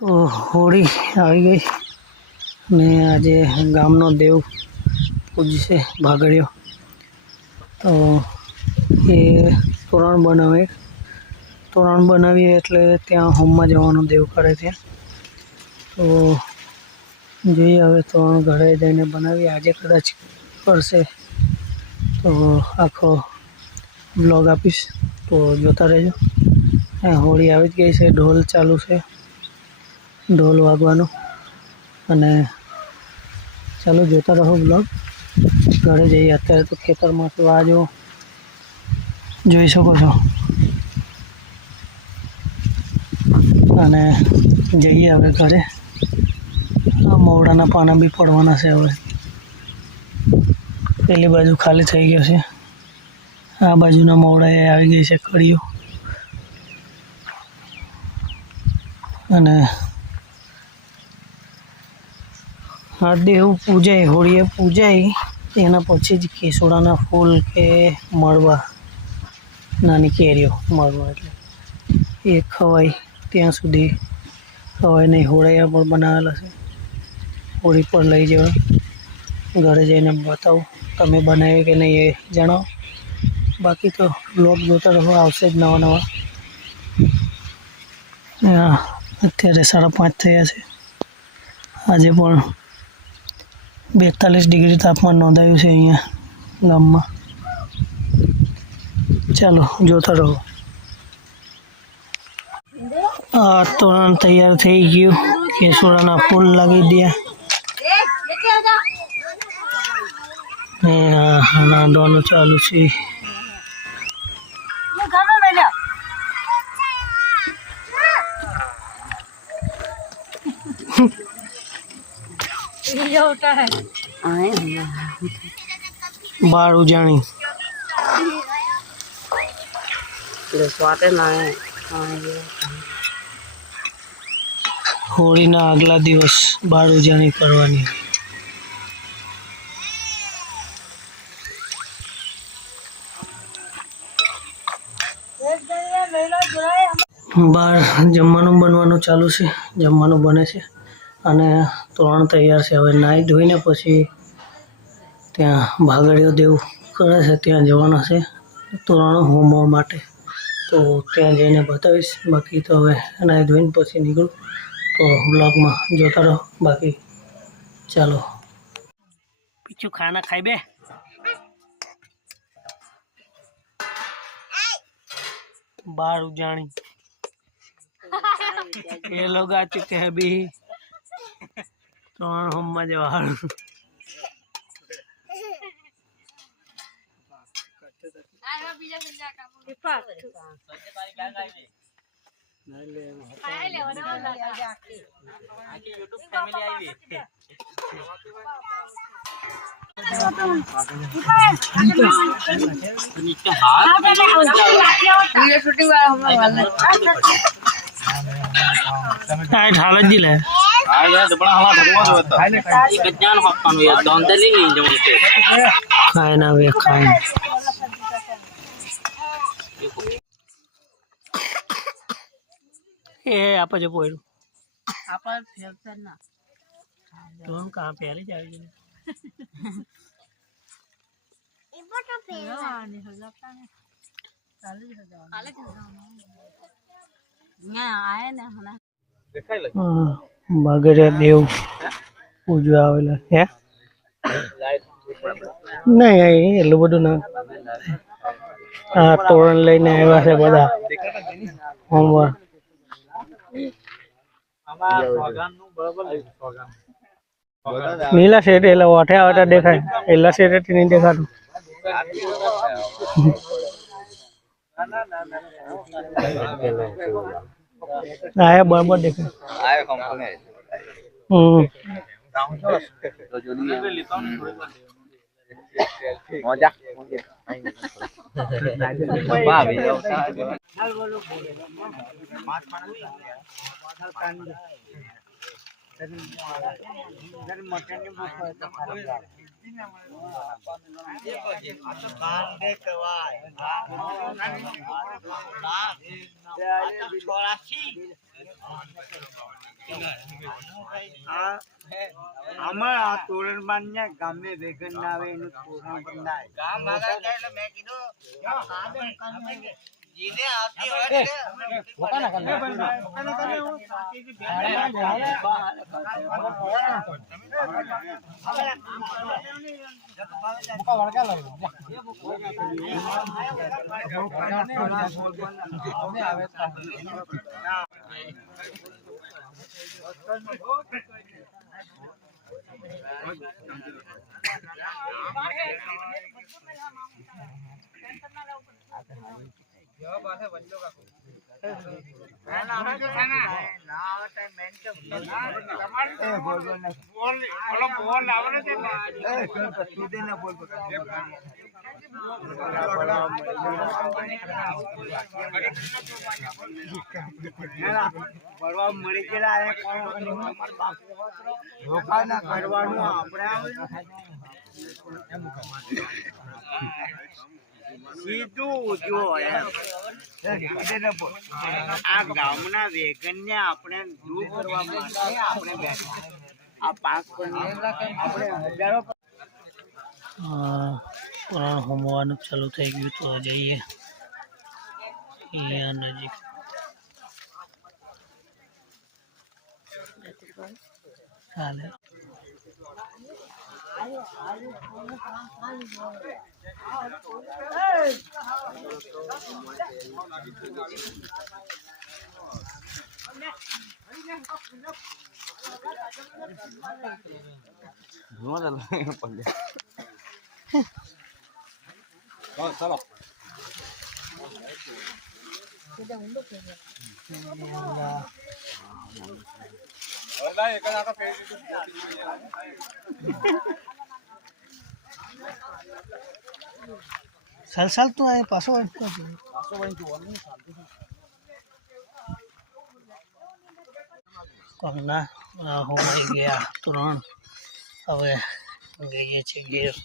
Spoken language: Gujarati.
તો હોળી આવી ગઈ ને આજે ગામનો દેવ પૂજશે ભાગડ્યો, તો એ તોરણ બનાવીએ એટલે ત્યાં હોમમાં જવાનું દેવ કરે છે. તો જોઈએ હવે તોરણ ઘરે જઈને બનાવીએ, આજે કદાચ કરશે તો આખો બ્લોગ આપીશ, તો જોતા રહેજો. હોળી આવી જ ગઈ છે, ઢોલ ચાલુ છે, ઢોલ વાગવાનું, અને ચાલો જોતા રહો બ્લોગ. ઘરે જઈએ, અત્યારે તો ખેતરમાં તો આ જો જોઈ શકો છો, અને જઈએ હવે ઘરે. આ મવડાના પાના બી પડવાના છે. હવે પેલી બાજુ ખાલી થઈ ગયો છે, આ બાજુના મવડા આવી ગઈ છે કળીઓ, અને આ દેવ પૂજાય, હોળીએ પૂજાય એના પછી જ કેસુડાના ફૂલ કે મળવા, નાની કેરીઓ મળવા, એટલે એ ખવાય. ત્યાં સુધી ખવાય નહીં. હોળિયા પણ બનાવેલા છે, હોળી પર લઈ જવા. ઘરે જઈને બતાવું તમે બનાવી કે નહીં એ જણાવો. બાકી તો બ્લોગ જોતા રહો, આવશે જ નવા. અત્યારે 5:30 થયા છે. આજે પણ 42 ડિગ્રી તાપમાન નોંધાયું છે અહીંયા ગામમાં. ચાલો જોતા રહો. આ તોરણ તૈયાર થઈ ગયું, કેસુડાના ફૂલ લાગી દયા, નાંદવાનું ચાલુ છે. બાર ઉજાણી હોળીના આગલા દિવસ બાર ઉજાણી કરવાની. બહાર જમવાનું બનવાનું ચાલુ છે, જમવાનું બને છે, અને તોરણ તૈયાર છે. હવે નાહી ધોઈને પછી ત્યાં ભાગડીયો દેવ કરે છે, ત્યાં જવાના છે તોરણ હોમવા માટે. તો ત્યાં જઈને બતાવીશ. બાકી તો હવે નાહી ધોઈને પછી નીકળું, તો બ્લોગમાં જોતા રહો. બાકી ચાલો, પીછું ખાના ખાઈ બે. बार उजाणी ये लोग आ चुके हैं अभी, तो हम मजेवार आप जो पोयरू आप ना तो हम कहाँ पहले जाएंगे ભાગડિયા દેવ પૂજવા આવેલા હે નહીં, એટલું બધું ના. આ તોરણ લઈને આવ્યા છે બધા હોમવાર. નીલા શેઠ એટલે ઓઠે આવતા દેખાય, એલા શેઠ નહીં દેખાતું. આયા બરાબર દેખાય. આમાં આ તોરણ બાંધને ગામે વેગન ના આવે એનું તોરણ બંધાય ગામ ભાગા જાય એટલે મેં કીધું જીને આવતી હોય પોતાના કર પડવા મળી ગયેલા રોકાના કરવાનું આપણે સીધું જો આ ગામના વેગન ને આપણે દૂર કરવા માટે આપણે બેઠા આ પાક આપણે હજારો પુરાણ હોમવાનું ચાલુ થઈ ગયું તો જઈએ અહીંયા નજીક ચાલે ચલો સાલ તો આ પાછો કંગના હોમાઈ ગયા ત્રણ હવે ગઈએ છીએ ઘેર